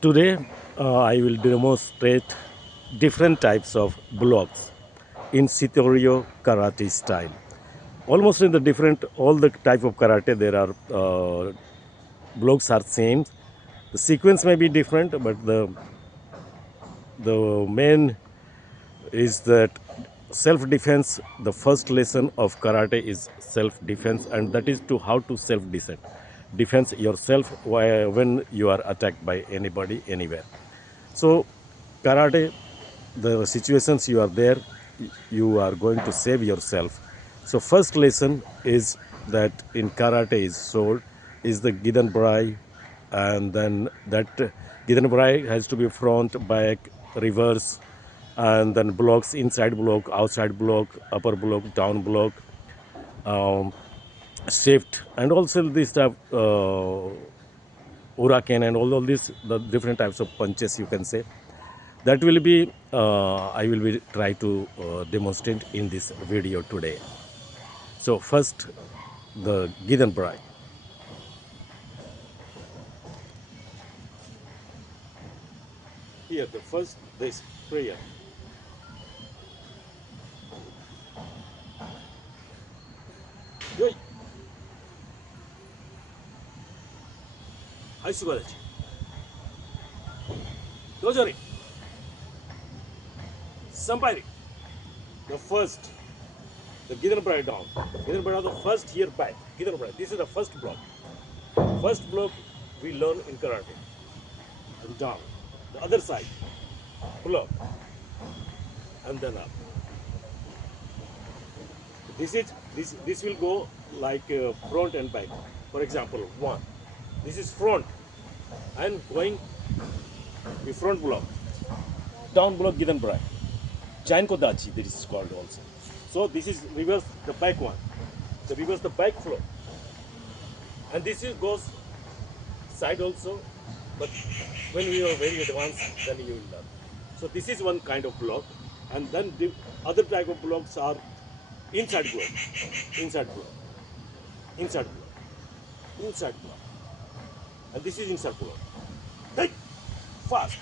Today, I will demonstrate different types of blocks in Shitoryu karate style. Almost in the different, all the type of karate, there are blocks are same. The sequence may be different, but the main is that self-defense. The first lesson of karate is self-defense, and that is to how to defense yourself when you are attacked by anybody anywhere. So karate, the situations you are there, you are going to save yourself. So first lesson is that in karate is sword, is the Gidenbrai, and then that Gidenbrai has to be front, back, reverse, and then blocks, inside block, outside block, upper block, down block, um, shift, and also this type hurricane, and all these the different types of punches you can say. That will be I will be try to demonstrate in this video today. So first, the Gidenbrai. Here the first this prayer. Yoi, hai sugadachi. Dojori, Sampari. The first, the Gidenbrai down. Gidenbrai the first here back. Gidenbrai. This is the first block. First block we learn in karate. And down. The other side, block, and then up. This will go like front and back. For example, one. This is front and going the front block, down block Gidenbrai. Giant Kodachi, this is called also. So this is reverse the back one. So reverse the back flow. And this is goes side also, but when we are very advanced, then you will learn. So this is one kind of block, and then the other type of blocks are inside block, inside block, inside block, inside block, and this is inside block. Hey, fast.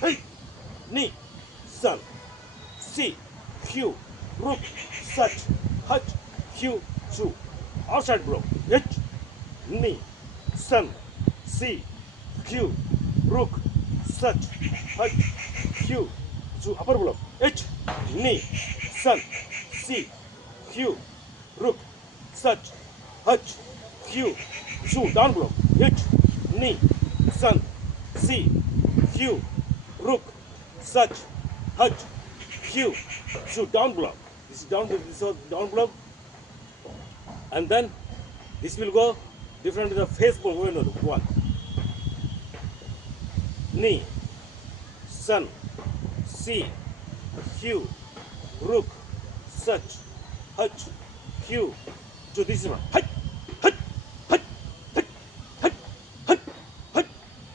Hey, knee, sun, see, Q, rook, such, hutch, Q, chu. Outside block. H, knee, sun, see, Q, rook, such, hutch, Q, chu. Upper block. H, knee, sun, see, Q, rook, such, hutch, Q, chu. Down block. H, knee, sun, see, Q, rook, such, hutch, Q, chu. Down block. This is down block, and then this will go different to the face block. One, knee, sun, see, Q, rook, such, hutch, Q, chu. This is one. Hut, hut, hut, hut, hut, hut, hut,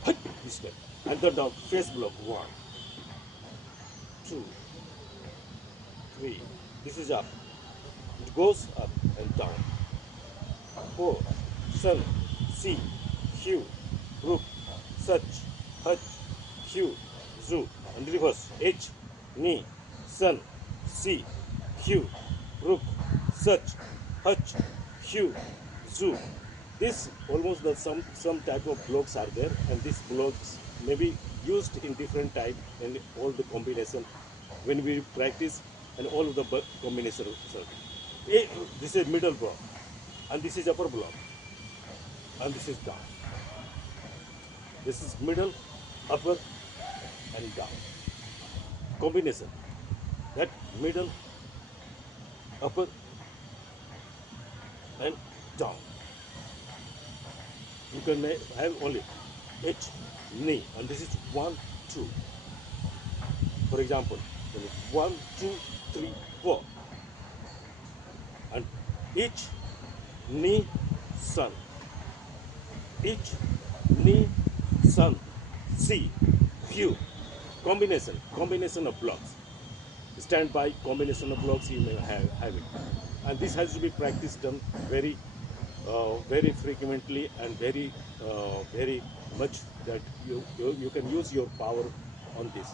hut. This way, and then down face block. One, two, three. This is up. It goes up and down. 4, 7, C, Q, rook, such, hutch, Q, zoo, and reverse. H, knee, sun, C, Q, rook, such, hutch, Q, zoo. This almost the some type of blocks are there, and these blocks may be used in different type and all the combination when we practice and all of the combination. This is middle block, and this is upper block, and this is down. This is middle, upper, and down. Combination. That middle, upper, and down. You can have only H, knee, and this is 1, 2. For example, 1, 2, 3, 4. And each knee, sun. Each knee, sun, C, Q. Combination of blocks. Standby combination of blocks you may have it. And this has to be practiced done very frequently and very much that you can use your power on this,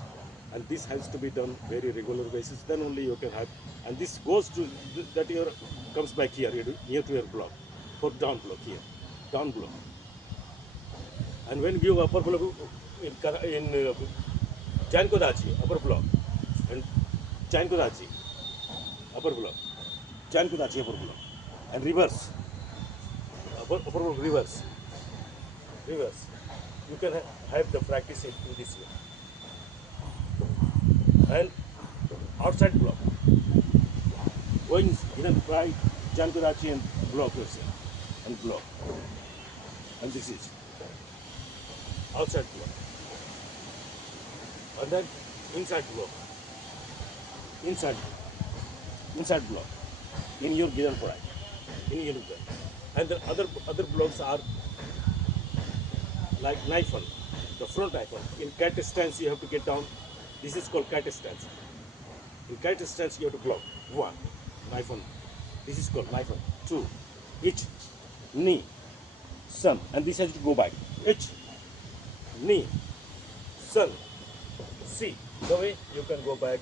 and this has to be done very regular basis. Then only you can have, and this goes to that your comes back here near to your block for down block here, down block. And when you upper block in Chan Kodachi upper block and Chan Kodachi upper block, Chan Kodachi upper block, and reverse upper block reverse, reverse. You can have the practice in this way. And outside block, going in and right, Chan Kodachi and block yourself, and block. And this is outside block. And then inside block, inside, inside block, in your given pride, in your given. And the other blocks are like knife one, the front knife one. In cat stance, you have to get down. This is called cat stance. In cat stance, you have to block one, knife one. This is called knife one. Two, each knee, sun, and this has to go back. Each knee, sun, see. The way you can go back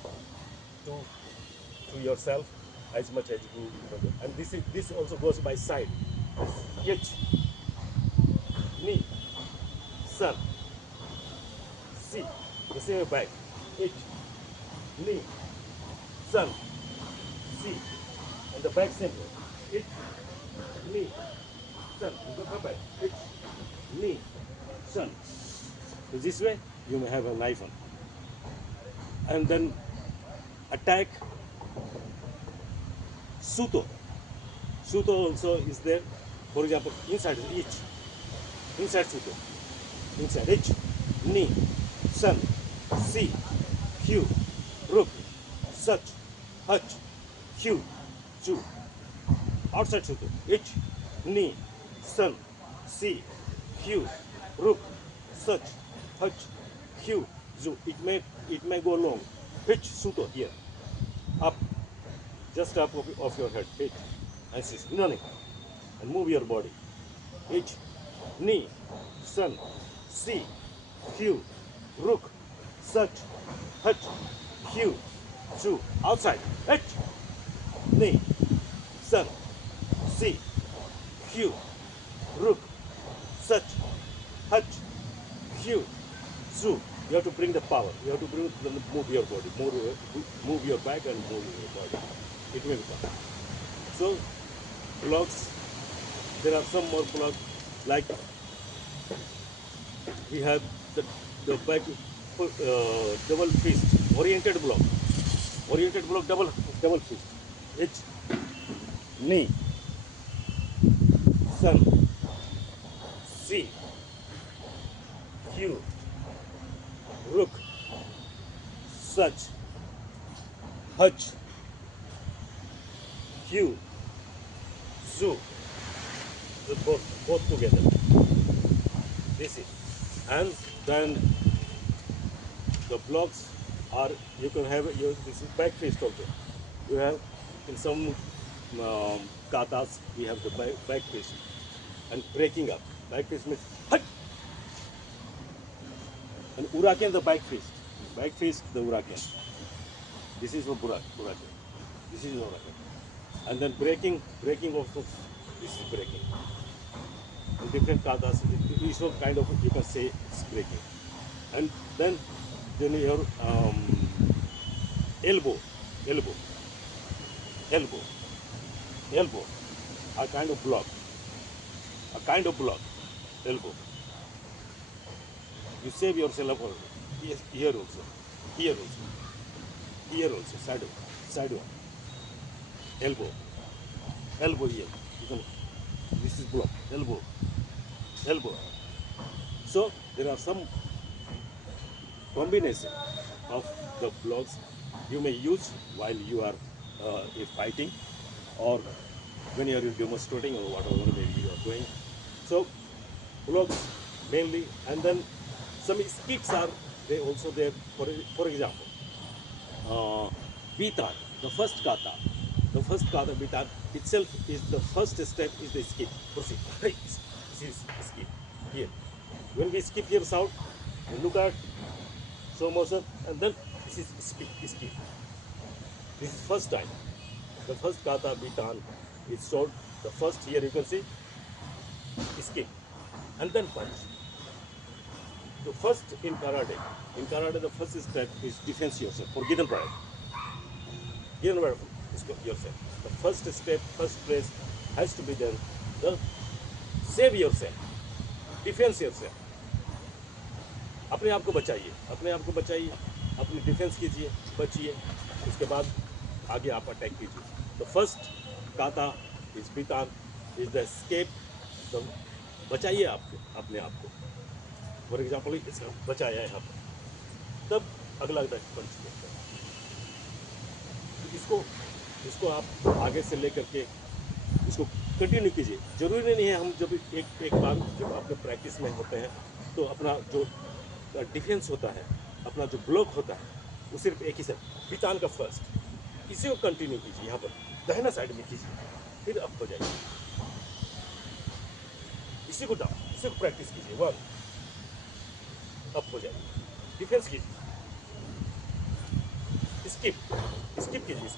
to yourself as much as you can go. And this also goes by side. Each knee, sun, see. The same back. Each knee, sun, see. And the back same way. Each knee, sun. You go come back. Each knee, sun. So this way you may have a knife on. And then attack suto. Suto also is there. For example, inside each, inside suto, inside each, knee, sun, see, hue, rook, such, hutch, hue, chu. Outside suto, each, knee, sun, see, hue, rook, such, hutch, hue, zu. It may go long. Pitch suto here, up, just up of your head, hit, and she's running, and move your body. Each, knee, sun, see, hue, rook, such, hut, hue, chu. Outside, hit, knee, sun, see, hue, rook, such, hut, hue, chu. You have to bring the power. You have to move your body, move your back and move your body. It will come. So blocks, there are some more blocks like we have the back double fist, oriented block, double fist. Each knee, sun, see, hue, rook, such, hutch, hue, zu. Both together. This is, and then the blocks are, you can have this is back fist also. You have in some katas we have the back fist and breaking up. Back fist means hut. And uraken the back fist. Back fist the uraken. This is for uraken. This is uraken. And then breaking also. This is breaking. In different katas, each one kind of you can say it's breaking. And then your elbow, a kind of block, elbow. You save yourself for here also, side one, elbow here. You can, this is block, elbow. So there are some combination of the blocks you may use while you are fighting or when you are demonstrating or whatever maybe you are doing. So blocks mainly, and then some skips are they also there. For example, Vitar, the first kata Vitar itself is the first step is the skip. Proceed. This is skip here. When we skip here south, we look at slow motion, and then this is skip. This is first time. The first kata bitan is showed. The first here you can see skip, and then punch. So first in karate the first step is defense yourself for given pride. Given pride yourself. The first step, first place has to be done. The save yourself, defense yourself. अपने आप को बचाइए, अपनी defence कीजिए, बचिए, उसके बाद आगे आप अटैक कीजिए. द फर्स्ट काता इज बितान इज द एस्केप. तो बचाइए आपको, अपने आप को. फॉर एग्जाम्पल इसका बचाया है यहाँ पर, तब अगला अटैक पंच करते हैं. इसको आप आगे से लेकर के इसको कंटिन्यू कीजिए. जरूरी नहीं है हम जब एक बार जब आपके प्रैक्टिस में होते हैं तो अपना जो डिफेंस होता है, अपना जो ब्लॉक होता है, वो सिर्फ एक ही से बितान का फर्स्ट, इसी को कंटिन्यू कीजिए. यहाँ पर दाहिना साइड में कीजिए, फिर अप हो जाइए. इसी को डाउन, इसी को प्रैक्टिस कीजिए. 1 अप हो जाइए, डिफेंस कीजिए, स्किप कीजिए,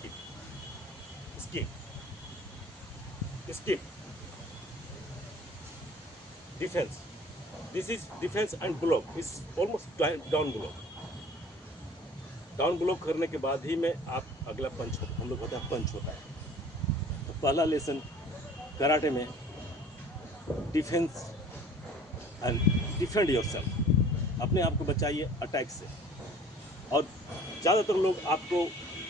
skip defence. This is defense and block. It's almost down block. Down block करने के बाद ही में आप अगला पंच होता है. हम लोग होता है पंच होता है. तो पहला लेसन कराटे में डिफेंस एंड डिफेंड योरसेल्फ. अपने आप को बचाइए अटैक से. और ज़्यादातर लोग आपको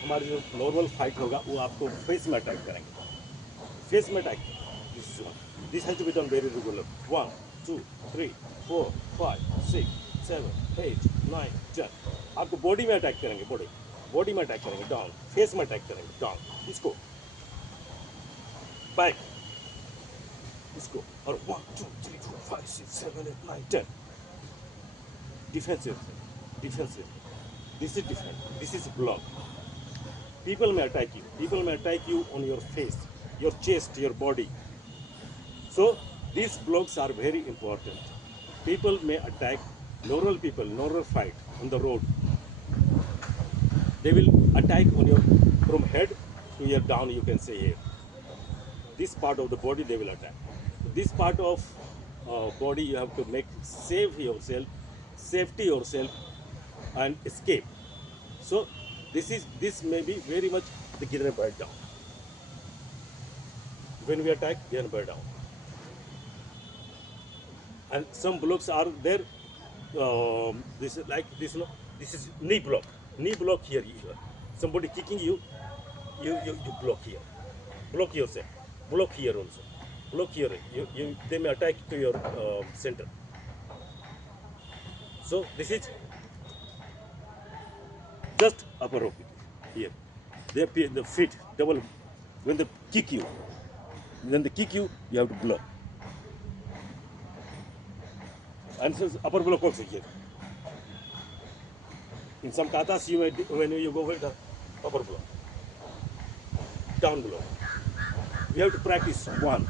हमारे जो नॉर्मल फाइट होगा वो आपको फेस में अटैक करेंगे. फेस में attack this has to be done very regular. 1 2 3 4 5 6 7 8 9 10. आपको बॉडी में अटैक करेंगे, बॉडी में अटैक करेंगे, डाउन. फेस में अटैक करेंगे, डाउन. इसको बैक, इसको. और 1 2 3 4 5 6 7 8 9 10. Defensive. This is different. This is block. People may attack you on your face, your chest, your body. So these blocks are very important. People may attack normal fight on the road. They will attack on your from head to your down, you can say here. This part of the body they will attack. This part of body you have to make safety yourself and escape. So this may be very much the given bird down. When we attack, given bird down. And some blocks are there. This is like this. No, this is knee block. Knee block here. Somebody kicking you, you block here. Block yourself. Block here also. Block here. They may attack to your center. So this is just upper rope here. They appear the feet double. When they kick you, you have to block. And so upper block also here. In some katas, when you go with the upper block, down block. We have to practice 1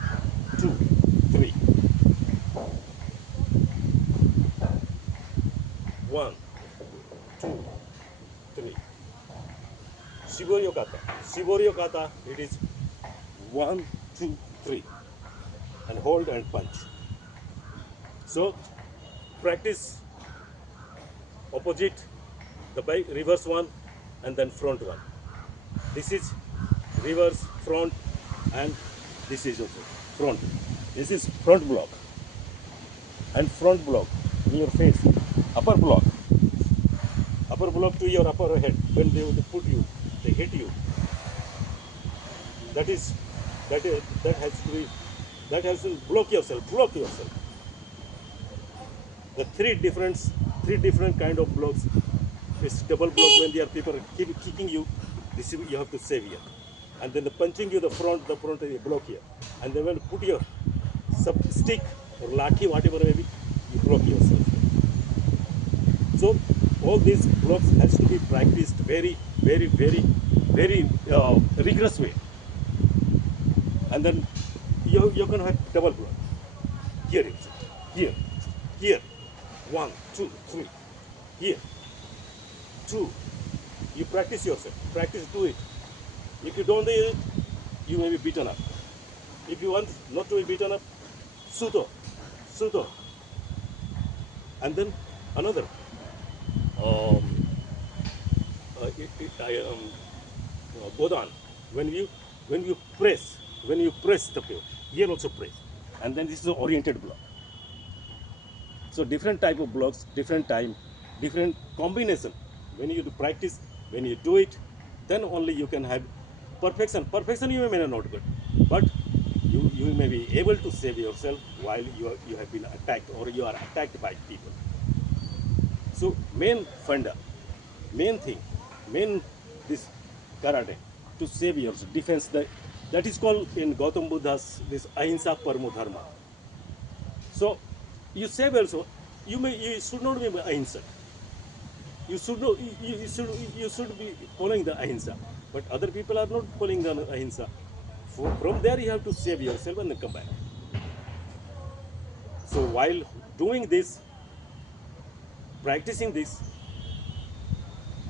2 3. 1 2 3. Shiboryo kata, it is 1 2 3, and hold and punch. So practice opposite, the reverse one and then front one. This is reverse, front, and this is also front. This is front block and front block in your face. Upper block to your upper head. When they put you, they hit you. That has to block yourself. The three different kind of blocks. It's double block when they are people keep kicking you. This is, you have to save here. And then the punching you, the front is block here. And then when you put your stick or lathi, whatever may be, you block yourself. So all these blocks has to be practiced very rigorous way. And then you're going to have double block. Here, 1, 2, 3. Here. 2. You practice yourself. Practice, do it. If you don't do it, you may be beaten up. If you want not to be beaten up, Suto. Suto. And then another. Um, Godan. When you when you press, the pin, here also press. And then this is an oriented block. So different type of blocks, different time, different combination. When you do practice, when you do it, then only you can have perfection. Perfection you may not get, but you may be able to save yourself while you have been attacked or you are attacked by people. So main funda, main thing, main this karate to save yourself, defense, that is called in Gautam Buddha's this ahimsa paramo dharma. So you save also, you should not be ahimsa. You should not, you should be following the ahimsa. But other people are not following the ahimsa. From there you have to save yourself and then come back. So while doing this, practicing this,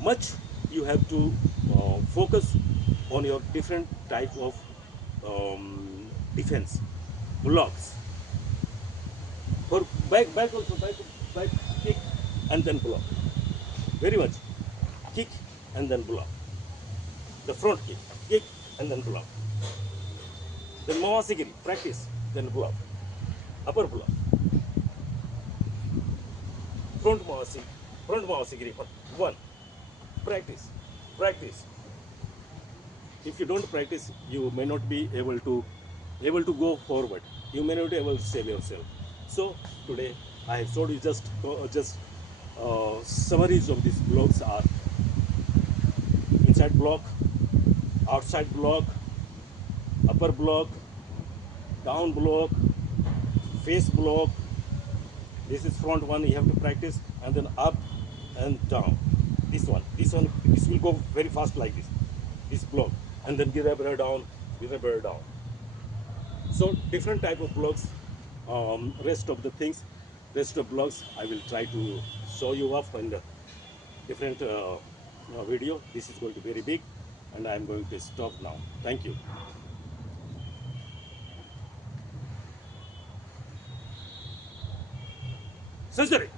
much you have to focus on your different type of defense blocks. For back also, back kick and then block. Very much. Kick and then block. The front kick and then block. Then Mawasigiri, practice, then block. Upper block. Front Mawasigiri, one. Practice, practice. If you don't practice, you may not be able to go forward. You may not be able to save yourself. So today I have showed you just summaries of these blocks are inside block, outside block, upper block, down block, face block. This is front one, you have to practice, and then up and down. This will go very fast like this block, and then Girabara down, Girabara down. So different type of blocks. Rest of the things, rest of blocks, I will try to show you off in the different video. This is going to be very big, and I am going to stop now. Thank you. Sensory.